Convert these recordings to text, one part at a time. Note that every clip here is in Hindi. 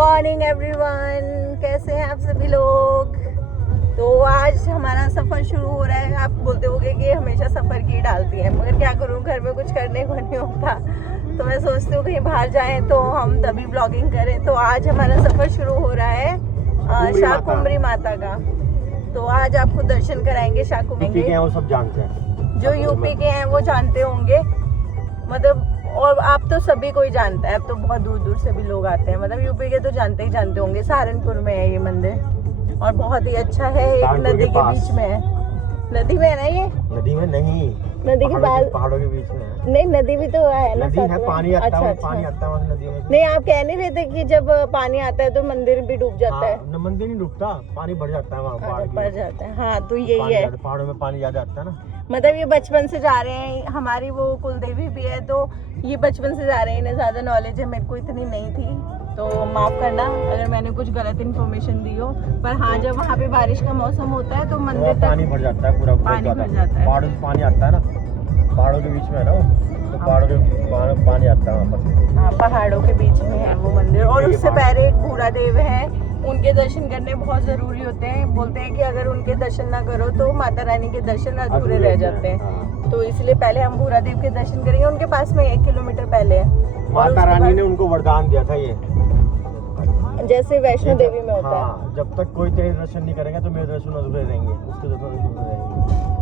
मॉर्निंग एवरीवन, कैसे हैं आप सभी लोग। तो आज हमारा सफ़र शुरू हो रहा है। आप बोलते होंगे कि हमेशा सफ़र की डालती है, मगर क्या करूं, घर में कुछ करने को नहीं होता। तो मैं सोचती हूँ कहीं बाहर जाएं तो हम तभी ब्लॉगिंग करें। तो आज हमारा सफ़र शुरू हो रहा है शाकुंभरी माता का। तो आज आपको दर्शन कराएंगे शाकुंभरी के। वो सब जानते हैं, जो यूपी के हैं वो जानते होंगे, मतलब और आप तो सभी कोई जानता है। अब तो बहुत दूर दूर से भी लोग आते हैं, मतलब यूपी के तो जानते ही जानते होंगे। सहारनपुर में है ये मंदिर और बहुत ही अच्छा है। एक नदी के बीच में है। नदी में है ना ये? नदी में नहीं, नदी के बाद पहाड़ों के बीच में है। नहीं, नदी भी तो है ना, नदी है, पानी आता है। अच्छा। पानी आता है नदी में। नहीं, आप कह नहीं रहे थे कि जब पानी आता है तो मंदिर भी डूब जाता है? हाँ, मंदिर नहीं डूबता, पानी भर जाता है वहाँ, भर जाता है। हाँ, तो यही है, पहाड़ों में पानी ज्यादा आता है ना। मतलब ये बचपन से जा रहे हैं। हमारी वो कुलदेवी भी है, तो ये बचपन से जा रहे हैं। इन्हें ज्यादा नॉलेज है, मेरे को इतनी नहीं थी, तो माफ करना अगर मैंने कुछ गलत इन्फॉर्मेशन दी हो। पर हाँ, जब वहाँ पे बारिश का मौसम होता है तो मंदिर तक पानी भर जाता है, पूरा पानी भर जाता है। पहाड़ों से पानी आता है ना, पहाड़ों के बीच में है ना, तो पहाड़ों के पानी आता है वहाँ पर। हाँ, पहाड़ों के बीच में है वो मंदिर। और उससे पहले एक भूरा देव है, उनके दर्शन करने बहुत जरूरी होते हैं। बोलते हैं कि अगर उनके दर्शन ना करो तो माता रानी के दर्शन अधूरे रह जाते हैं। तो इसलिए पहले हम भूरा देव के दर्शन करेंगे। उनके पास में 1 किलोमीटर पहले है। माता रानी ने उनको वरदान दिया था ये, जैसे वैष्णो देवी में होता है। जब तक कोई तेरे दर्शन नहीं करेगा तो मेरे दर्शन अधूरे रहेंगे, उसके दर्शन अधूरे रहेंगे।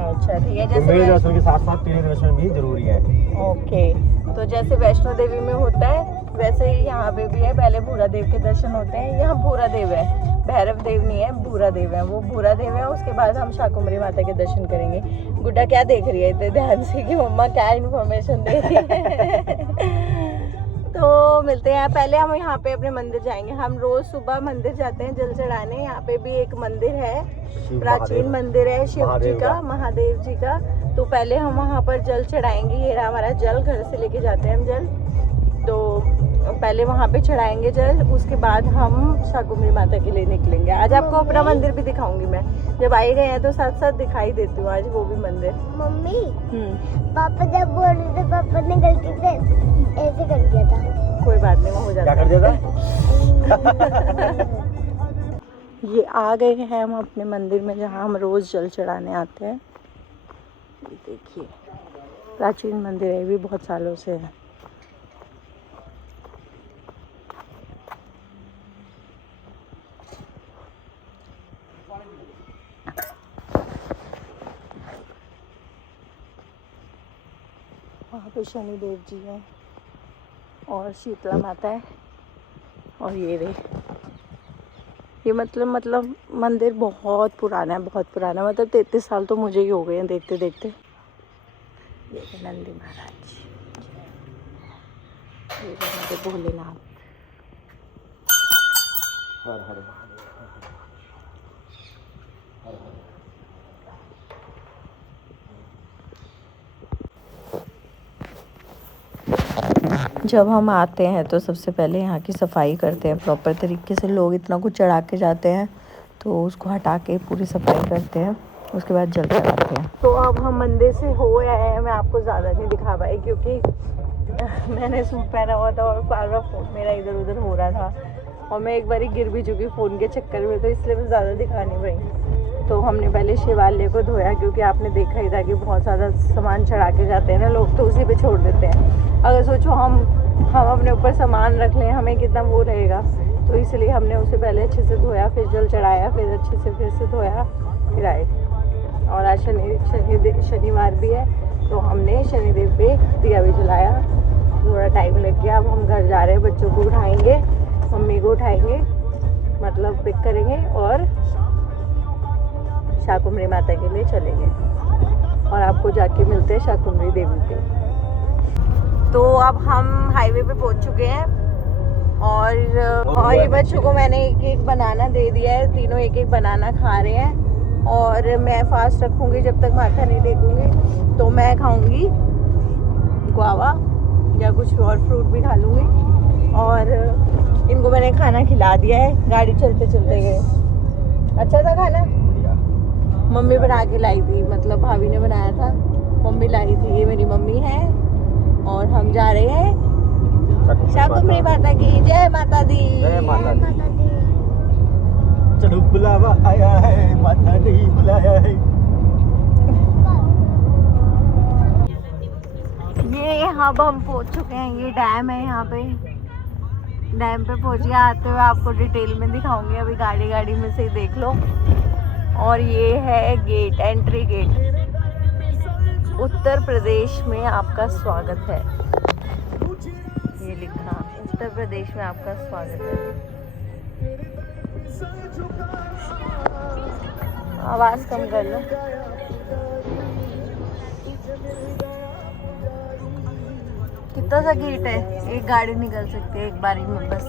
अच्छा, ठीक है। तो जैसे मेरे दर्शन के साथ साथ तेरे दर्शन भी जरूरी है। ओके, तो जैसे वैष्णो देवी में होता है वैसे ही यहाँ पे भी है। पहले भूरा देव के दर्शन होते हैं। यहाँ भूरा देव है, भैरव देव नहीं है, भूरा देव है। वो भूरा देव है। उसके बाद हम शाकुंभरी माता के दर्शन करेंगे। गुड्डा क्या देख रही है इतने ध्यान से कि मम्मा क्या इन्फॉर्मेशन दे रही है। तो मिलते हैं। पहले हम यहाँ पे अपने मंदिर जाएंगे। हम रोज सुबह मंदिर जाते हैं जल चढ़ाने। यहाँ पे भी एक मंदिर है, प्राचीन मंदिर है शिव जी का, महादेव जी का। तो पहले हम वहाँ पर जल चढ़ाएंगे। ये रहा हमारा जल, घर से लेके जाते हैं हम जल। तो पहले वहाँ पे चढ़ाएंगे जल, उसके बाद हम शाकुंभरी माता के लिए निकलेंगे। आज आपको अपना मंदिर भी दिखाऊंगी मैं। जब आए गए हैं तो साथ साथ दिखाई देती हूँ आज वो भी मंदिर। मम्मी, पापा जब बोल रहे थे, पापा ने गलती से ऐसे कर दिया था। कोई बात नहीं, वो हो जाता है। क्या कर दिया था? ये आ गए हैं हम अपने मंदिर में जहाँ हम रोज जल चढ़ाने आते हैं। ये देखिए, प्राचीन मंदिर है, ये भी बहुत सालों से है। वहाँ पे शनिदेव जी हैं और शीतला माता है। और ये रे, ये मतलब मंदिर बहुत पुराना है, बहुत पुराना। मतलब 33 साल तो मुझे ही हो गए हैं देखते देखते। ये नंदी महाराज, ये हमारे भोलेनाथ। हर हर जब हम आते हैं तो सबसे पहले यहाँ की सफाई करते हैं प्रॉपर तरीके से। लोग इतना कुछ चढ़ा के जाते हैं तो उसको हटा के पूरी सफाई करते हैं, उसके बाद जल चढ़ाते हैं। तो अब हम मंदिर से हो आए हैं। मैं आपको ज़्यादा नहीं दिखा पाई क्योंकि मैंने सूट पहना हुआ था और बार बार फ़ोन मेरा इधर उधर हो रहा था और मैं एक बार गिर भी चुकी फ़ोन के चक्कर में, तो इसलिए मैं ज़्यादा दिखा नहीं पाई। तो हमने पहले शिवालय को धोया क्योंकि आपने देखा ही था कि बहुत ज़्यादा सामान चढ़ा के जाते हैं ना लोग, तो उसी पे छोड़ देते हैं। अगर सोचो हम अपने ऊपर सामान रख लें, हमें कितना वो रहेगा। तो इसलिए हमने उसे पहले अच्छे से धोया, फिर जल चढ़ाया, फिर अच्छे से फिर से धोया, फिर आए। और आज शनिवार भी है तो हमने शनिदेव पे दिया भी जलाया। थोड़ा टाइम लग गया। अब हम घर जा रहे हैं, बच्चों को उठाएंगे, मम्मी को उठाएंगे, मतलब पिक करेंगे और शाकुंभरी माता के लिए चलेंगे। और आपको जाके मिलते हैं शाकुंभरी देवी पे। तो अब हम हाईवे पे पहुंच चुके हैं और ये बच्चों को मैंने एक बनाना दे दिया है। तीनों एक बनाना खा रहे हैं और मैं फास्ट रखूंगी जब तक माथा नहीं टेकूंगी। तो मैं खाऊंगी गुआवा या कुछ और फ्रूट भी खा लूँगी। और इनको मैंने खाना खिला दिया है, गाड़ी चलते चलते गए। अच्छा था खाना, मम्मी बना के लाई थी, मतलब भाभी ने बनाया था, मम्मी लाई थी। ये मेरी मम्मी है और हम जा रहे हैं शाकुंभरी माता की जय माता दी। जय माता दी। माता दी। चलो बुलावा आया है, माता ने बुलाया है। ये अब हम पहुंच चुके हैं, ये डैम है। यहाँ पे डैम पे पहुंचे, आते हुए आपको डिटेल में दिखाऊंगी। अभी गाड़ी में से ही देख लो। और ये है gate, entry gate. Uttar Pradesh में आपका स्वागत है, ये लिखा, उत्तर प्रदेश में आपका स्वागत है। आवाज कम कर लो। कितना सा गेट है, एक गाड़ी निकल सकती है एक बारी में बस।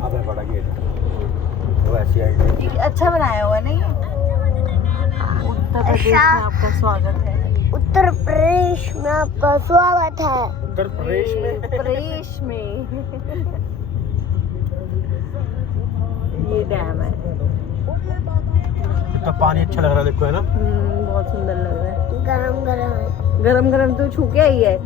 अब है बड़ा गेट, वो ऐसी आई ये अच्छा बनाया हुआ नहीं? उत्तर प्रदेश में आपका स्वागत है। उत्तर प्रदेश में आपका स्वागत है। उत्तर प्रदेश में। प्रदेश में ये डैम है। कितना पानी अच्छा लग रहा है, देखो है ना। बहुत सुंदर लग रहा है। गरम गरम है। गरम गरम तो छू के आई है।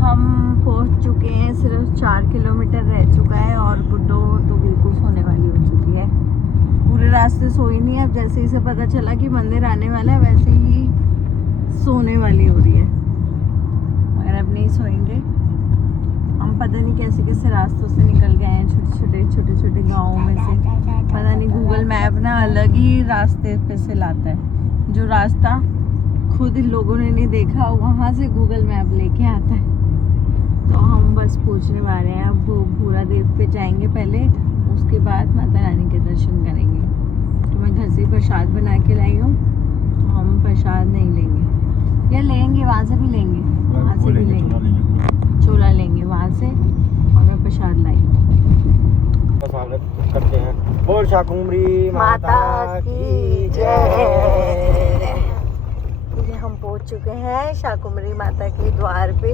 हम पहुंच चुके हैं, सिर्फ 4 किलोमीटर रह चुका है और गुड्डो तो बिल्कुल सोने वाली हो चुकी है। पूरे रास्ते सोई नहीं है। अब जैसे ही से पता चला कि मंदिर आने वाला है, वैसे ही सोने वाली हो रही है। मगर अब नहीं सोएंगे। हम पता नहीं कैसे कैसे रास्तों से निकल गए हैं, छोटे छोटे गाँवों में से। पता नहीं गूगल मैप ना अलग ही रास्ते पे से लाता है। जो रास्ता खुद इन लोगों ने नहीं देखा, वहाँ से गूगल मैप लेके आता है। तो हम बस पहुँचने वाले हैं। अब भूरा देव पे जाएंगे पहले, उसके बाद माता रानी के दर्शन करेंगे। तो मैं घर से प्रसाद बना के लाई हूँ, तो हम प्रसाद नहीं लेंगे, या लेंगे, वहाँ से भी लेंगे, वहाँ से भी लेंगे, छोला लेंगे वहाँ से। और मैं प्रसाद लाई। स्वागत करते हैं। बोल शाकुंभरी माता की जय। ये हम पहुँच चुके हैं शाकुंभरी माता के द्वार पे।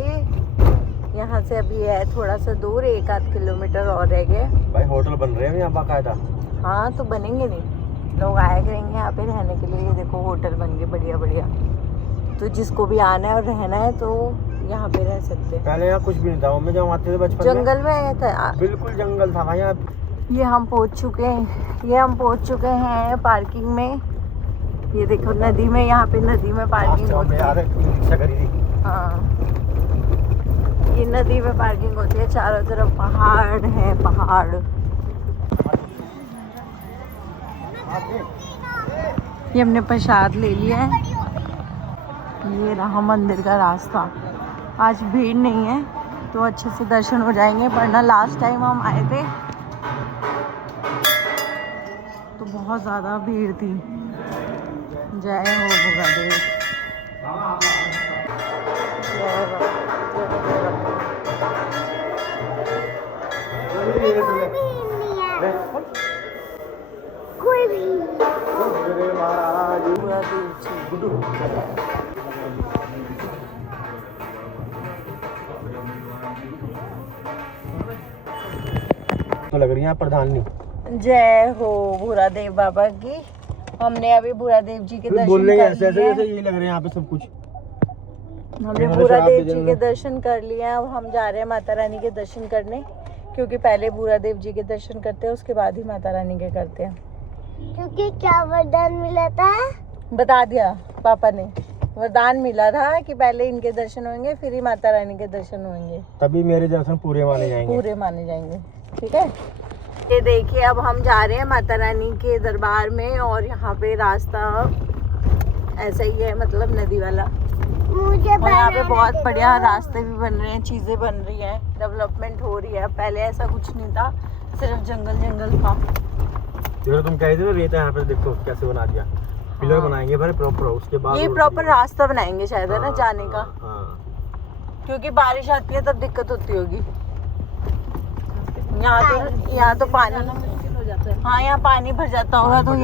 यहाँ से अभी है थोड़ा सा दूर, 1-8 किलोमीटर और रह गए। भाई होटल बन रहे हैं यहाँ बाकायदा। हाँ तो बनेंगे नहीं, लोग आया करेंगे यहाँ पे रहने के लिए। ये देखो होटल बन गए बढ़िया बढ़िया। तो जिसको भी आना है और रहना है तो यहाँ पे रह सकते हैं। पहले यहाँ कुछ भी नहीं था, मैं जब आते थे बचपन में जंगल में था, बिल्कुल जंगल था भाई यहाँ। ये हम पहुँच चुके हैं पार्किंग में। ये देखो नदी में, यहाँ पे नदी में पार्किंग होती है। रिक्शा करी थी। हाँ, ये नदी में पार्किंग होती है। चारों तरफ पहाड़ है, पहाड़। ये हमने प्रसाद ले लिया है। ये रहा मंदिर का रास्ता। आज भीड़ नहीं है तो अच्छे से दर्शन हो जाएंगे, वरना लास्ट टाइम हम आए थे तो बहुत ज़्यादा भीड़ थी। जय हो भोगादेव। कोई भी तो लग रही है प्रधानी। जय हो भूरा देव बाबा की। हमने अभी भूरा देव जी के दर्शन बोल रहे हैं कर ऐसे लिए। ऐसे यही लग रहे हैं यहाँ पे सब कुछ। हमने भूरा देव जी के दर्शन कर लिए हैं। अब हम जा रहे हैं माता रानी के दर्शन करने, क्योंकि पहले भूरा देव जी के दर्शन करते हैं, उसके बाद ही माता रानी के करते हैं। क्योंकि क्या वरदान मिला था? बता दिया पापा ने। वरदान मिला था कि पहले इनके दर्शन होंगे, फिर ही माता रानी के दर्शन होंगे, तभी मेरे दर्शन पूरे माने जाएंगे। पूरे माने जाएंगे। ठीक है। ये देखिए अब हम जा रहे हैं माता रानी के दरबार में, और यहाँ पे रास्ता ऐसा ही है, मतलब नदी वाला। मुझे और यहाँ पे बनाना बहुत दे बढ़िया दो। रास्ते भी बन रहे हैं, चीजें बन रही हैं, डेवलपमेंट हो रही है। पहले ऐसा कुछ नहीं था, सिर्फ जंगल जंगल था। तुम कह रहे थे ना रेता, यहाँ पे देखो कैसे बना दिया। पिलर बनाएंगे भरे प्रॉपर, उसके बाद ये प्रॉपर रास्ता बनाएंगे शायद, है ना, जाने का। हाँ। क्योंकि बारिश आती है तब दिक्कत होती होगी। यहाँ तो पानी मुश्किल हो जाता है। हाँ, यहाँ पानी भर जाता होगा, तो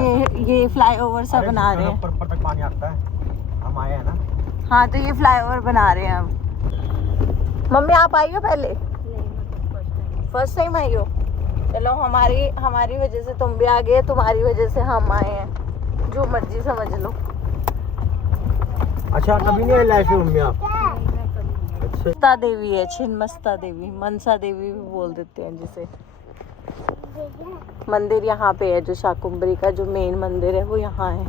ये फ्लाईओवर सा बना रहे हैं। ऊपर तक पानी आता है। हम आए हैं ना। हाँ, तो ये फ्लाईओवर बना रहे हैं अब। मम्मी आप आई हो पहले? फर्स्ट टाइम आई हो? चलो, हमारी वजह से तुम भी आ गए, तुम्हारी वजह से हम आए हैं, जो मर्जी समझ लो। अच्छा, कभी नहीं आई लाइफ में मम्मी आप? मस्ता देवी है, छिन्नमस्ता देवी, मनसा देवी भी बोल देते हैं जिसे। मंदिर यहाँ पे है, जो शाकुंभरी का जो मेन मंदिर है वो यहाँ है।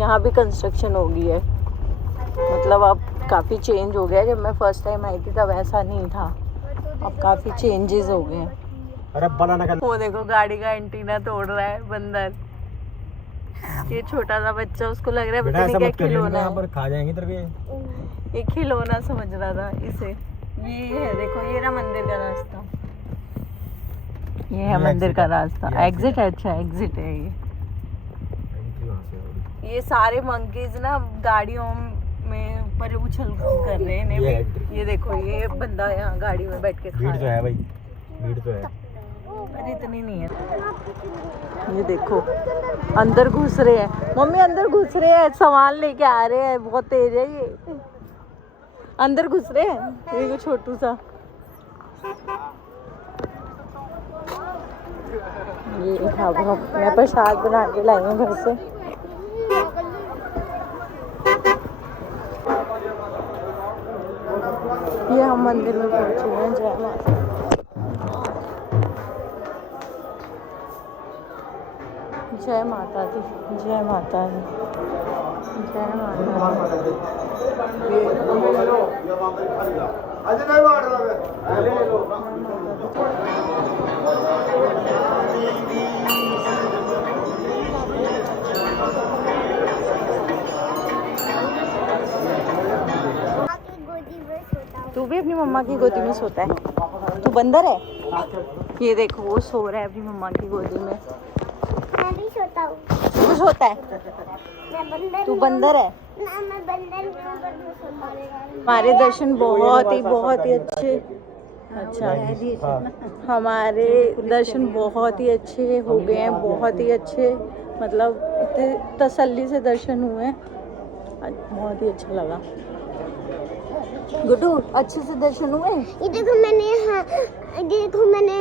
यहाँ भी कंस्ट्रक्शन हो गई है, मतलब अब काफ़ी चेंज हो गया है। जब मैं फर्स्ट टाइम आई थी तब ऐसा नहीं था, अब काफ़ी चेंजेस हो गए हैं। अरे बनाना का वो देखो गाड़ी का एंटीना तोड़ रहा है बंदर। ये छोटा सा बच्चा, उसको लग रहा है पता नहीं क्या खिलौना है, पर खा जाएंगे तेरे ये खिलौना समझ रहा था इसे। ये है देखो, ये ना मंदिर का रास्ता, ये है मंदिर का रास्ता, एग्जिट है। अच्छा एग्जिट है ये सारे मंकीज ना गाड़ियों में ऊपर उछल कर रहे हैं। ये देखो, ये बंदा यहाँ गाड़ी में बैठ के खा भीड़ तो है भाई, भीड़ तो है, पर इतनी नहीं है। ये देखो अंदर घुस रहे हैं, मम्मी अंदर घुस रहे हैं, सामान लेके आ रहे हैं, बहुत तेज है ये। अंदर घुस रहे हैं, ये छोटू सा। ये मैं प्रसाद बना के लाई हूँ घर से। ये हम मंदिर में पहुंचे हैं। जय माता, जय माता दी, जय माता दी, जय माता दी। तू भी अपनी मम्मा की गोदी में सोता है? तू बंदर है? ये देखो वो सो रहा है अपनी मम्मा की गोदी में। मैं भी सोता हूँ। तू सोता है? मैं बंदर तू बंदर है? ना, मैं बंदर हूँ, पर मैं सोता हूँ। हमारे दर्शन बहुत ही अच्छे, अच्छा हमारे दर्शन बहुत ही अच्छे हो गए हैं, बहुत ही अच्छे, मतलब इतने तसल्ली से दर्शन हुए हैं, बहुत ही अच्छा लगा। गुड्डू अच्छे से दर्शन हुए? ये देखो मैंने, हाँ देखो मैंने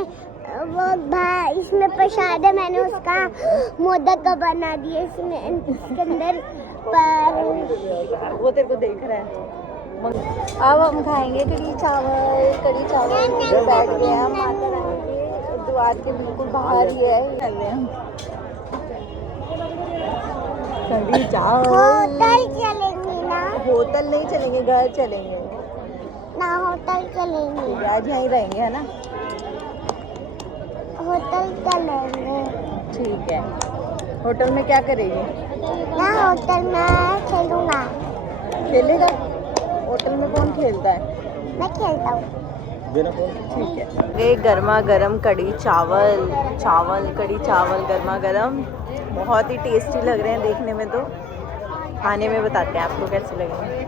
वो भाई इसमें प्रसाद है, मैंने उसका मोदक का बना दिया इसमें, इसके अंदर पर वो तेरे को देख रहा है। अब हम खाएंगे कढ़ी चावल। कढ़ी चावल बैठ गए हम माता रानी के द्वार के बिल्कुल बाहर ही है। कढ़ी चावल। होटल चलेंगे ना? होटल नहीं चलेंगे, घर चलेंगे ना, होटल चलेंगे। आज यहीं रहेंगे है ना? होटल चलेंगे। ठीक है। होटल में क्या करेगी? ना होटल में खेलूंगा। खेलेगा? होटल में कौन खेलता है? मैं खेलता हूँ। ठीक है। ये गर्मा गर्म कढ़ी चावल, कढ़ी चावल गर्मा गर्म, बहुत ही टेस्टी लग रहे हैं देखने में। तो खाने में बताते हैं आपको कैसे लगेंगे।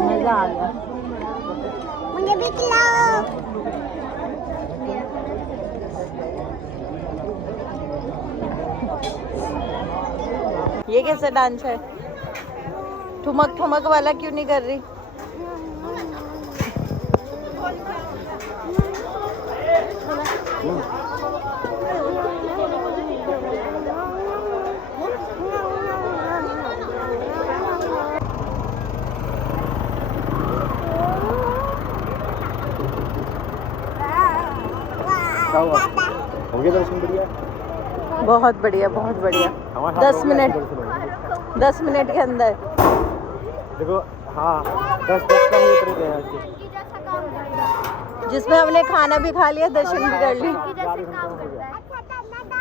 मज़ा आ गया। मुझे भी खिलाओ। ये कैसा डांस है? ठुमक ठुमक वाला क्यों नहीं कर रही? हो गया दर्शन? बढ़िया, बहुत बढ़िया, बहुत बढ़िया। 10 मिनट के अंदर देखो। हाँ 10 मिनट रह गए हैं, जिसमें हमने खाना भी खा लिया, दर्शन भी कर ली।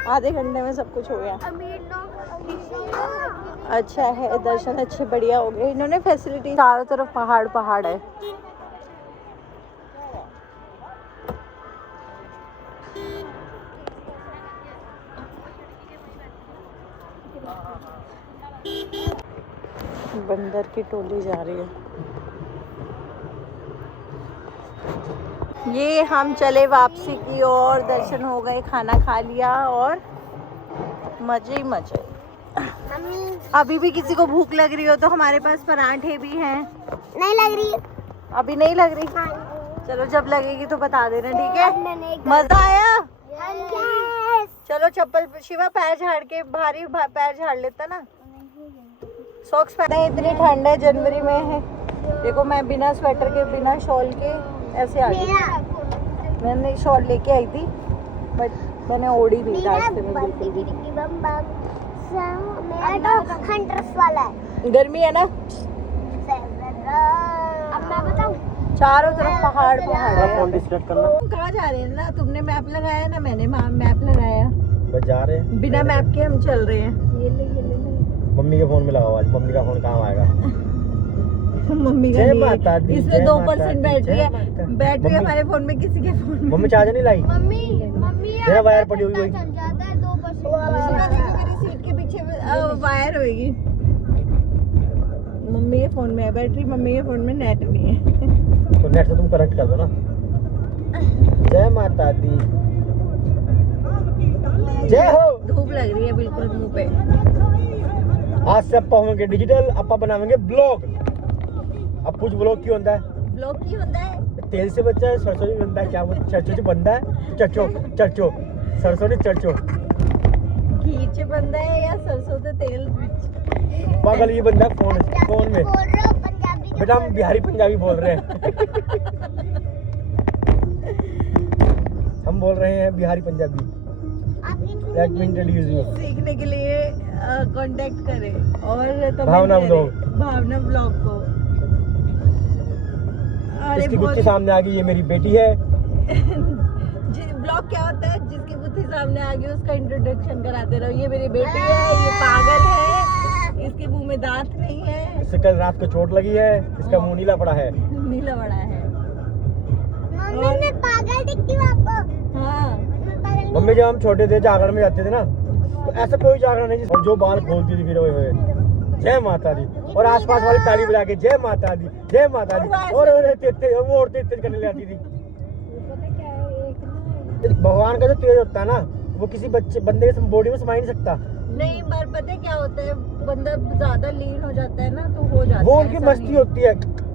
आधे घंटे में सब कुछ हो गया। अच्छा है, दर्शन अच्छे बढ़िया हो गए। इन्होंने फैसिलिटी, चारों तरफ पहाड़ पहाड़ है। बंदर की टोली जा रही है। ये हम चले वापसी की ओर, दर्शन हो गए, खाना खा लिया और मजे ही मजे। अभी भी किसी को भूख लग रही हो तो हमारे पास परांठे भी हैं। नहीं लग रही? अभी नहीं लग रही? चलो जब लगेगी तो बता देना, ठीक है? मजा आया? चलो चप्पल, शिवा पैर झाड़ के, भारी पैर झाड़ लेता ना। सॉक्स पहने। इतनी ठंड है, जनवरी में है। देखो मैं बिना स्वेटर के बिना शॉल के ऐसे आ गई। मैंने शॉल लेके आई थी बट मैंने ओढ़ी नहीं रास्ते में बिल्कुल भी। मेरा तो हंटर्स वाला है। गर्मी है ना, अब मैं बताऊं, चारों तरफ पहाड़ पहाड़ अपना है। फोन डिस्कनेक्ट करना। तुम कहाँ जा रहे हैं ना? तुमने मैप लगाया ना, मैंने मैप लगाया। बस जा रहे हैं, बिना मैप के हम चल रहे हैं। ये ले मम्मी के फोन में लगाओ। आज मम्मी का फोन काम आएगा। मम्मी का जय नहीं है। माता दी, इसमें जय 2% माता दी, बैटरी जय है। माता दी। बैटरी मम्मी- हमारे फोन में, किसी के फोन में। मम्मी चार्जर नहीं लाई। मम्मी तेरा वायर पड़ी हुई वही। चल जाता है 2%। मेरी सीट के पीछे वायर होगी। मम्मी के फोन में है बैटरी, मम्मी के फोन में नेट नहीं है। तो नेट से तुम कनेक्ट कर दो ना। जय माता दी, जय हो। धूप लग रही है बिल्कुल मुंह पे। आज से ਆਪਾਂ ਹੋਵਾਂਗੇ डिजिटल, ਆਪਾਂ बनावेंगे ब्लॉग। अब कुछ ब्लॉग क्यों होता है? ब्लॉग की होता है। तेल से बच्चा है, सरसों से बनता है। क्या वो चर्चो से बनता है? चर्चो चर्चो, सरसों नहीं चर्चो। घी च बनता है या सरसों से तेल विच? पागल ये बनता है फोन में। बोल रहे हो पंजाबी बेटा हम बिहारी पंजाबी बोल रहे हैं। हम बोल रहे हैं Bihari Punjabi. Let me introduce you. सीखने के लिए कांटेक्ट करें और comment भावना करें। ब्लॉग। भावना ब्लॉग को। अरे इसकी बहुत- गुत्ती सामने आ गई, ये मेरी बेटी है। ब्लॉग क्या होता है? जिसकी बुद्धि सामने आ गई उसका इंट्रोडक्शन कराते रहो। ये मेरी बेटी है, ये पागल है, इसके मुंह में दांत नहीं है, इससे कल रात को चोट लगी है, इसका मुंह नीला पड़ा है। नीला बड़ा है। मम्मी मैं पागल दिखती हूँ आपको। हाँ, मम्मी जब हम छोटे थे जागरण में जाते थे ना, तो ऐसा कोई जागरण नहीं और जो बाल खोलती थी फिर ओए होए जय माता दी, और आसपास वाली ताली बजा के जय माता दी जय माता दी, और वो और तेज करने जाती थी। पता क्या है, एक ना भगवान का जो तेज होता है ना, वो किसी बंदे के बॉडी में समा ही नहीं सकता। नहीं, पर पता है क्या होता है, बंदा ज्यादा लीन हो जाता है ना तो हो जाता है। वो उनकी ऐसा मस्ती नहीं। होती है,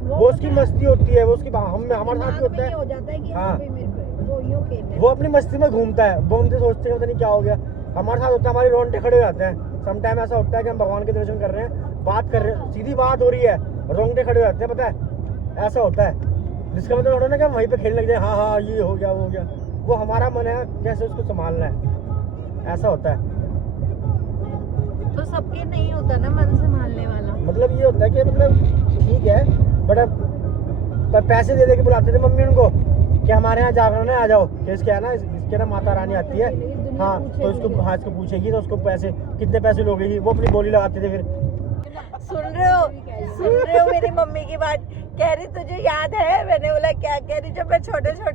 वो उसकी मस्ती होती है, वो उसकी हमारे साथ भी दिमाग में होता ये है। हो जाता है कि हाँ। हाँ भाई मेरे को वो यूं खेलने। वो अपनी मस्ती में घूमता है, वो हमसे सोचते हैं पता नहीं क्या हो गया। हमारे साथ होता है, हमारे रोंगटे खड़े हो जाते हैं। सम टाइम ऐसा होता है कि हम भगवान के दर्शन कर रहे हैं, बात कर रहे हैं, सीधी बात हो रही है, रोंगटे खड़े हो जाते हैं, पता है ऐसा होता है। जिसका मतलब होता है ना कि हम वहीं पे खेलने लग जाए, हाँ हाँ ये हो गया वो हो गया। वो हमारा मन है कैसे उसको संभालना है, ऐसा होता है। तो सबके नहीं होता ना मन संभालने वाला। मतलब ये होता है कि मतलब ठीक है, बट अब पैसे दे दे के बुलाते थे मम्मी उनको कि हमारे यहाँ जागरण है, आ जाओ। इसके है ना, इसके ना माता रानी आती है, हाँ तो इसको, हाँ इसको पूछेगी तो उसको पैसे कितने पैसे लोगे, वो अपनी बोली लगाते थे। फिर सुन रहे हो मेरी मम्मी की बात? कह रही तुझे याद है? मैंने बोला क्या? कह रही जब मैं छोटे थे,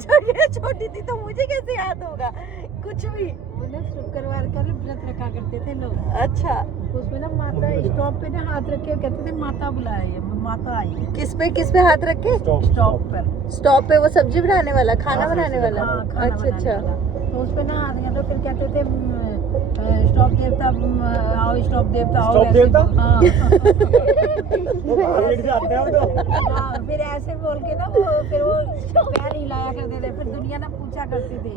जब ये छोटी थी तो मुझे कैसे याद होगा कुछ भी। शुक्रवार का व्रत रखा करते थे लोग। अच्छा, उसमें ना माता स्टॉप पे ना हाथ रख के कहते थे माता बुलाए, माता आई किस पे हाथ रखे? स्टॉप पर। स्टॉप पे वो सब्जी बनाने वाला, खाना हाँ, बनाने वाला। हाँ, खाना अच्छा बनाने अच्छा। वाला। तो उस पे ना हाथ तो फिर कहते थे स्टॉप देवता आओ, स्टॉप देवता आओ। स्टॉप ऐसे देवता? बोल- हाँ। आते हैं तो हाँ, फिर ऐसे बोल के ना वो फिर वो पैर हिलाया करते थे, फिर दुनिया ना पूछा करती थी।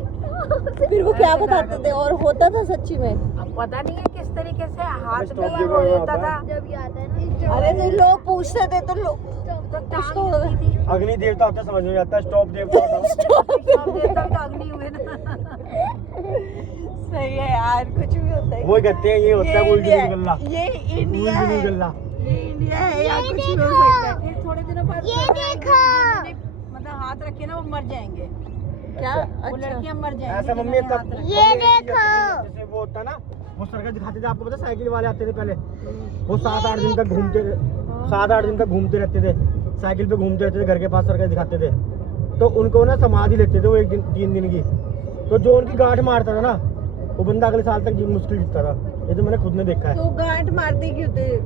फिर वो क्या बताते थे और होता था सच्ची में? अब पता नहीं है किस तरीके से हाथ स्टॉप में देवता वो होता होता था। है। जब याद है ना, अरे नहीं, लोग पूछते थे तो लोग तो कुछ तो टांग होती थी। अग्नि देवता होता है, समझ में आता है। स्टॉप देवता होता है। स्टॉप देवता तो अग्नि हुए ना। सही है यार, कुछ भी होता है। वो कहते हैं ये होता है उल्टी गल्ला, ये इंडिया उल्टी है, गल्ला। ये इंडिया है या ये कुछ भी हो देखो। सकता है। फिर थोड़े दिनों बाद ये देखो। मतलब हाथ रखे ना वो मर जाएंगे, क्या? वो अच्छा, लड़कियां मर जाएंगी। ऐसा मम्मी जिन्होंने तब हाथ रखे। ये मम्मी ऐसी देखो। होती थी, जैसे वो होता ना, वो सर्कस दिखाते थे आपको पता, साइकिल वाले आते थे पहले, वो 7-8 दिन तक घूमते, 7-8 दिन तक घूमते रहते थे, साइकिल पे घूमते रहते थे, घर के पास सर्कस दिखाते थे। तो उनको ना समाधि लेते थे वो 3 दिन की। तो जो उनकी गांठ मारता था ना, वो बंदा अगले साल तक मुश्किल जीतता था। ये तो मैंने खुद ने देखा है। तो गांठ मारते क्यों थे?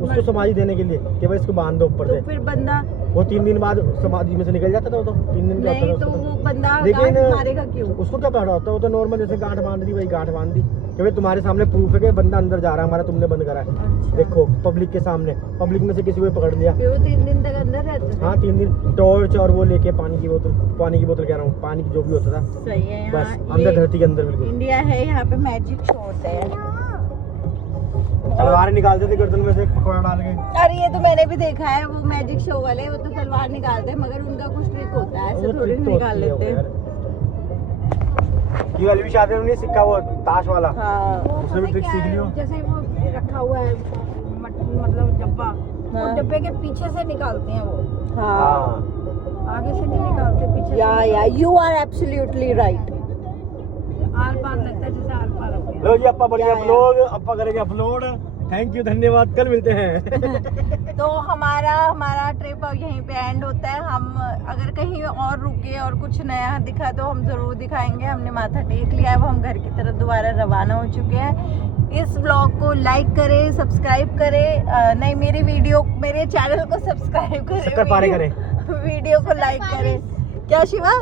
उसको समाधि देने के लिए कि भाई इसको बांध दो ऊपर तो से। फिर बंदा वो 3 दिन बाद समाधि में से निकल जाता था। वो तो 3 दिन का नहीं, होता तो था वो उसको। बंदा लेकिन गांठ मारेगा क्यों? उसको क्या पता होता है, वो तो नॉर्मल जैसे गांठ बांध दी, वही गांठ बांध दी कि भाई तुम्हारे सामने प्रूफ है कि बंदा अंदर जा रहा है हमारा, तुमने बंद करा है। अच्छा। देखो पब्लिक के सामने, पब्लिक में से किसी को भी पकड़ लिया। फिर वो 3 दिन तक अंदर रहते थे। हाँ 3 दिन टॉर्च और वो लेके पानी की बोतल कह रहा हूँ, पानी की जो भी होता था, सही है। बस यहाँ अंदर ये धरती के अंदर बिल्कुल। इंडिया है, यहाँ पे मैजिक शो होते हैं। तलवार निकालते थे गर्दन में से पकौड़ा डाल के। अरे ये तो मैंने भी देखा है, वो मैजिक शो वाले वो तो तलवार निकालते हैं, मगर उनका कुछ ट्रिक होता है, ऐसे थोड़ी निकाल लेते हैं। ये वाली भी शादी में नहीं सिक्का, वो ताश वाला। हाँ उसने भी ट्रिक सीख लियो। जैसे वो रखा हुआ है मतलब डब्बा, हाँ। वो डब्बे के पीछे से निकालते हैं वो, हाँ आगे से नहीं निकालते, पीछे या यू आर एब्सोल्युटली राइट। आर पार लगता है, जैसे आर पार हो गया। लो जी अपा बढ़िया ब्लॉग अपा करेंगे अपलोड। थैंक यू, धन्यवाद, कल मिलते हैं। तो हमारा ट्रिप यहीं पे एंड होता है। हम अगर कहीं और रुके और कुछ नया दिखा तो हम ज़रूर दिखाएंगे। हमने माथा टेक लिया है, अब हम घर की तरफ दोबारा रवाना हो चुके हैं। इस व्लॉग को लाइक करें, सब्सक्राइब करें, नहीं मेरे चैनल को सब्सक्राइब करें, शक्कर पारे करें, वीडियो को लाइक करें। क्या शिवा?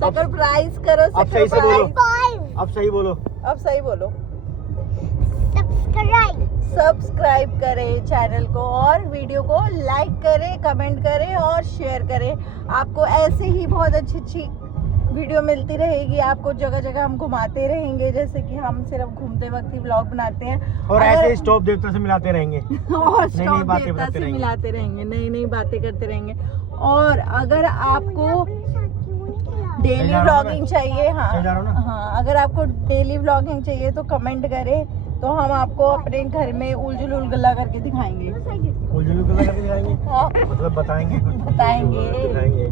सरप्राइज करो। अब सही से बोलो, Subscribe. अब सही बोलो। अब सही बोलो। Subscribe. सब्सक्राइब करें चैनल को और वीडियो को लाइक करें, कमेंट करें और शेयर करें। आपको ऐसे ही बहुत अच्छी वीडियो मिलती रहेगी। आपको जगह जगह हम घुमाते रहेंगे, जैसे कि हम सिर्फ घूमते वक्त ही व्लॉग बनाते हैं और ऐसे ही स्टॉप देवता से मिलाते रहेंगे और नई स्टॉप बातें देवता बताते से रहेंगे। मिलाते रहेंगे, नई नई बातें करते रहेंगे। और अगर आपको डेली सही जा रहा हूँ व्लॉगिंग चाहिए, सही जा रहा हूँ ना? हाँ अगर आपको डेली व्लॉगिंग चाहिए तो कमेंट करें, तो हम आपको अपने घर में उलझुल गल्ला करके दिखाएंगे। उलझुल गल्ला करके दिखाएंगे, हाँ, मतलब बताएंगे कुछ, बताएंगे।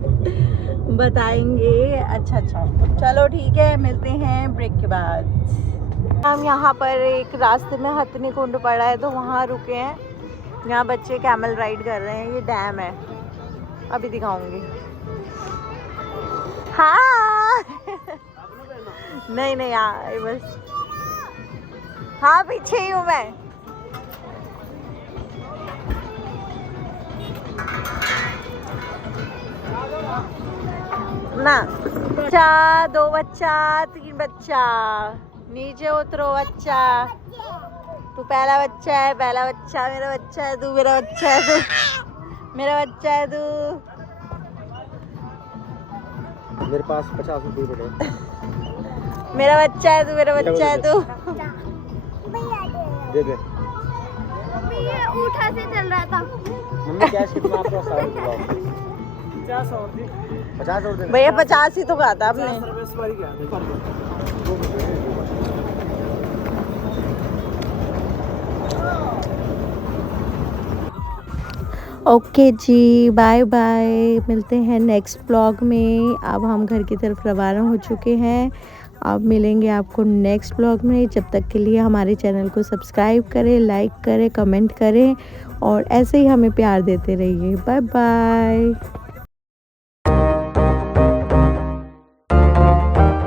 बताएंगे। अच्छा चलो ठीक है, मिलते हैं ब्रेक के बाद। हम यहाँ पर एक रास्ते में हथनी कुंड पड़ा है तो वहाँ रुके हैं। यहाँ बच्चे कैमल राइड कर रहे हैं। ये डैम है, अभी दिखाऊंगी। हाँ नहीं यार बस, हाँ पीछे ही हूँ मैं। ना बच्चा, 2 बच्चा, 3 बच्चा, नीचे उतरो बच्चा। तू पहला बच्चा है, मेरा बच्चा है, तू मेरा बच्चा है, तू मेरा बच्चा है, तू। मेरे पास 50 रुपये पड़े। मेरा बच्चा है, तू मेरा बच्चा है, तू। दे दे। ऊँटा से चल रहा था। मम्मी कैश कितना आपके पास? 50 और दी। 50 और दे। भैया 50 ही तो कहा था आपने। ओके जी, बाय बाय, मिलते हैं नेक्स्ट ब्लॉग में। अब हम घर की तरफ रवाना हो चुके हैं। अब मिलेंगे आपको नेक्स्ट ब्लॉग में। जब तक के लिए हमारे चैनल को सब्सक्राइब करें, लाइक करें, कमेंट करें और ऐसे ही हमें प्यार देते रहिए। Bye bye.